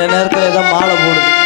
இந்த நேரத்தில் ஏதோ மாலை போடுது.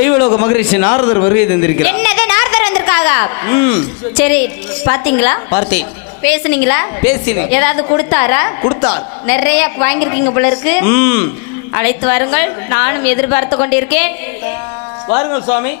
தெய்வலோக மகரிஷி நாரதர் வருகை தந்திருக்கிறார். என்னது? நாரதர் வந்திருக்காங்க ம். சரி பாத்தீங்களா பார்த்தேன். பேசுனீங்களா? பேசினேன். ஏதாவது கொடுத்தாரா? கொடுத்தார். நிறைய வாங்கியிருக்கீங்க போல இருக்கு. ம். அழைத்து வாருங்கள். நானும் எதிர்பார்த்து கொண்டிருக்கேன். வாருங்கள் சுவாமி.